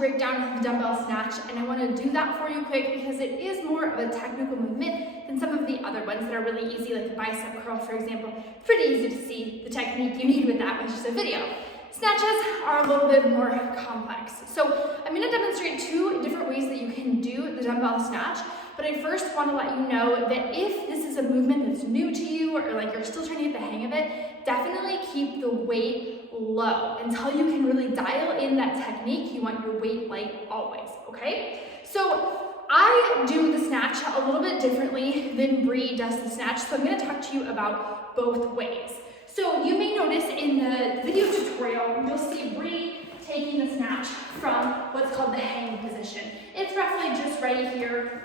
break down the dumbbell snatch, and I want to do that for you quick because it is more of a technical movement than some of the other ones that are really easy, like the bicep curl, for example. Pretty easy to see the technique you need with that with just a video. Snatches are a little bit more complex. So I'm going to demonstrate 2 different ways that you can do the dumbbell snatch, but I first want to let you know that if this is a movement that's new to you or like you're still trying to get the hang of it, definitely keep the weight low until you can really dial in that technique. You want your weight light always, okay? So I do the snatch a little bit differently than Bree does the snatch, so I'm going to talk to you about both ways. So you may notice in the video tutorial, you'll see Bree taking the snatch from what's called the hang position. It's roughly just right here,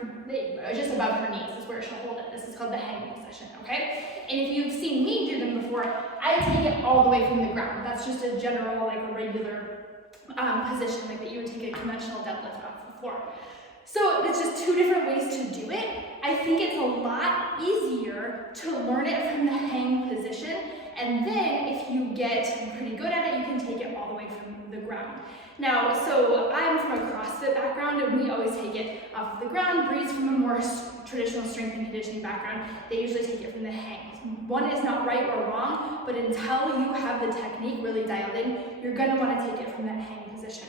just above her knees is where she'll hold it. This is called the hang position, okay? And if you've seen me do them before, I take it all the way from the ground. That's just a general, like a regular position, like that you would take a conventional deadlift off the floor. So it's just 2 different ways to do it. I think it's a lot easier to learn it from the hang position, and then if you get pretty good at it, you can take it all the way from the ground. Now, so I'm from a CrossFit background, and we always take it off the ground. Bree's from a more traditional strength and conditioning background. They usually take it from the hang. One is not right or wrong, but until you have the technique really dialed in, you're gonna wanna take it from that hang position.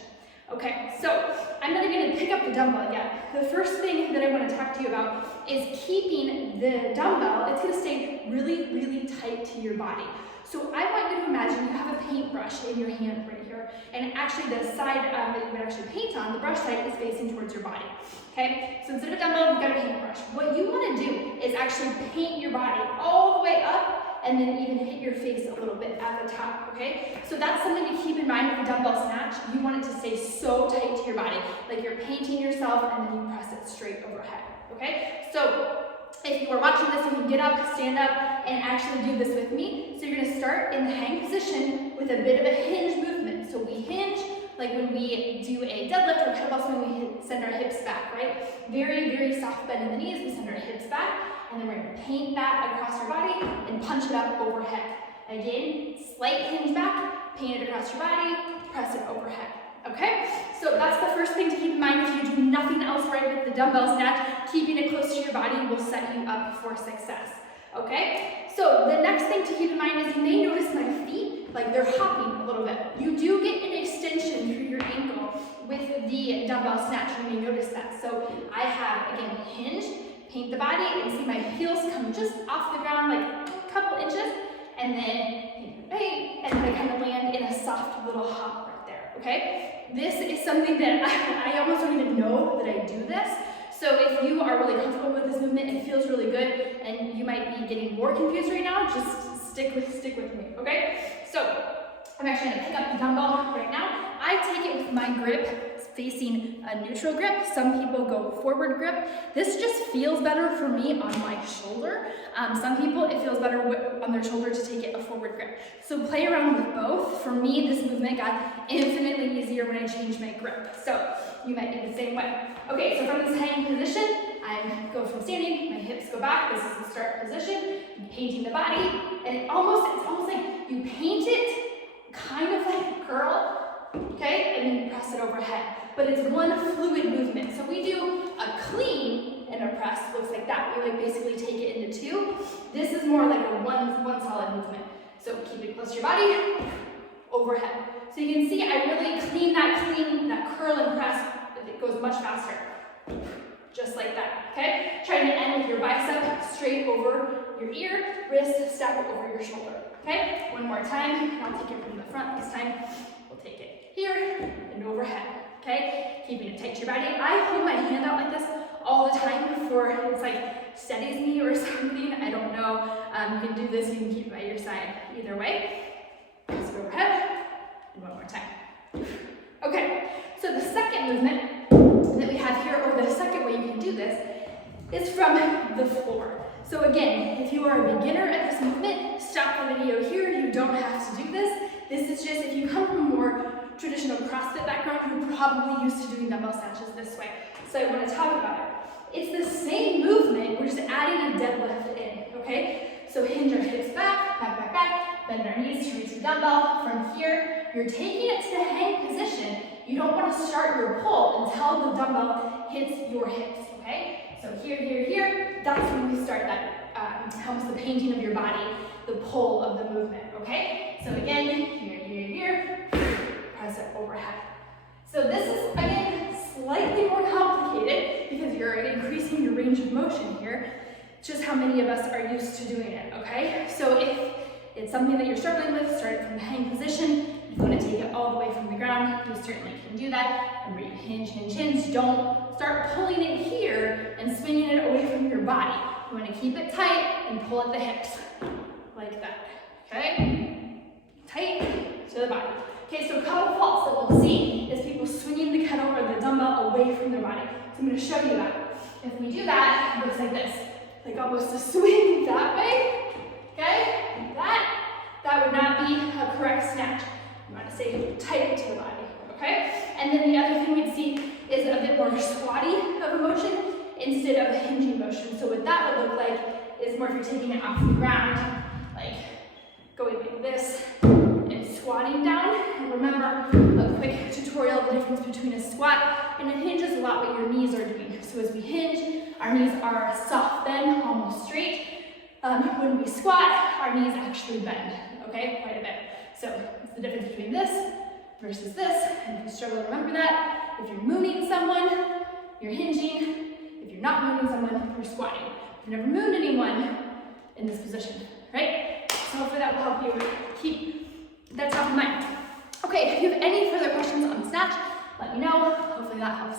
Okay, so I'm not going to pick up the dumbbell yet. The first thing that I want to talk to you about is keeping the dumbbell. It's going to stay really, really tight to your body. So I want you to imagine you have a paintbrush in your hand right here, and actually the side that you would actually paint on, the brush side, is facing towards your body. Okay, so instead of a dumbbell, you've got a paintbrush. What you want to do is actually paint your body all the way up and then even hit your face a little bit at the top, okay? So that's something to keep in mind with the dumbbell snatch. You want it to stay so tight to your body, like you're painting yourself and then you press it straight overhead, okay? So if you are watching this, you can get up, stand up, and actually do this with me. So you're gonna start in the hang position with a bit of a hinge movement. So we hinge, like when we do a deadlift or kettlebell swing, we send our hips back, right? Very, very soft bend in the knees, we send our hips back, and then we're gonna paint that across your body and punch it up overhead. Again, slight hinge back, paint it across your body, press it overhead, okay? So that's the first thing to keep in mind. If you do nothing else right with the dumbbell snatch, keeping it close to your body will set you up for success, okay? So the next thing to keep in mind is you may notice my feet, like they're hopping a little bit. You do get an extension through your ankle with the dumbbell snatch, you may notice that. So I have, again, hinge, paint the body, and see my heels come just off the ground, like a couple inches, and then paint, and then I kind of land in a soft little hop right there, okay? This is something that I almost don't even know that I do this. So if you are really comfortable with this movement, it feels really good, and you might be getting more confused right now, just stick with me, okay? So I'm actually gonna pick up the dumbbell right now. I take it with my grip facing a neutral grip. Some people go forward grip. This just feels better for me on my shoulder. Some people, it feels better on their shoulder to take it a forward grip. So play around with both. For me, this movement got infinitely easier when I changed my grip. So you might do the same way. Okay, so from this hanging position, I go from standing, my hips go back. This is the start position. I'm painting the body, and it's almost like you paint it kind of like a curl, okay, and then you press it overhead. But it's one fluid movement. So we do a clean and a press, looks like that. We like basically take it into 2. This is more like a one solid movement. So keep it close to your body, overhead. So you can see I really clean that curl and press. It goes much faster. Just like that, okay? Try to end with your bicep straight over your ear, wrist stack it over your shoulder, okay? One more time, and I'll take it from the front this time. We'll take it here and overhead, okay? Keeping it tight to your body. I hold my hand out like this all the time for, it's like steadies me or something, I don't know. You can do this, you can keep it by your side either way. Just go overhead, and one more time. Okay, so the second movement that we have here, or the second way you can do this, is from the floor. So again, if you are a beginner at this movement, stop the video here. You don't have to do this. This is just if you come from a more traditional CrossFit background, you're probably used to doing dumbbell snatches this way. So I want to talk about it. It's the same movement, we're just adding a deadlift in, okay? So hinge our hips back, bend our knees to reach the dumbbell. From here, you're taking it to the hang position, you don't want to start your pull until the dumbbell hits your hips, okay? So here, here, here, that's when we start that, helps the painting of your body, the pull of the movement, okay? So again, here, here, here, press it overhead. So this is, again, slightly more complicated because you're increasing your range of motion here. It's just how many of us are used to doing it, okay? So if it's something that you're struggling with, start from the hang position. If you want to take it all the way from the ground, you certainly can do that. And where you hinge, hinge, hinge. Don't start pulling it here and swinging it away from your body. You want to keep it tight and pull at the hips, like that, okay? Tight to the body. Okay, so a couple faults that we'll see is people swinging the kettle or the dumbbell away from their body. So I'm going to show you that. If we do that, it looks like this, like almost a swing that way, okay, like that. That would not be a correct snatch. You want to stay tight to the body, okay? And then the other thing we'd see is a bit more squatty of a motion instead of a hinging motion. So what that would look like is more if you're taking it off the ground, like going like this and squatting down. And remember, a quick tutorial, the difference between a squat and a hinge is a lot what your knees are doing. So as we hinge, our knees are soft bend, almost straight. When we squat, our knees actually bend, okay, quite a bit. So it's the difference between this versus this, and if you struggle to remember that, if you're mooning someone, you're hinging. If you're not mooning someone, you're squatting. You've never mooned anyone in this position, right? So hopefully that will help you keep that top of mind. Okay, if you have any further questions on Snatch, let me know. Hopefully that helps.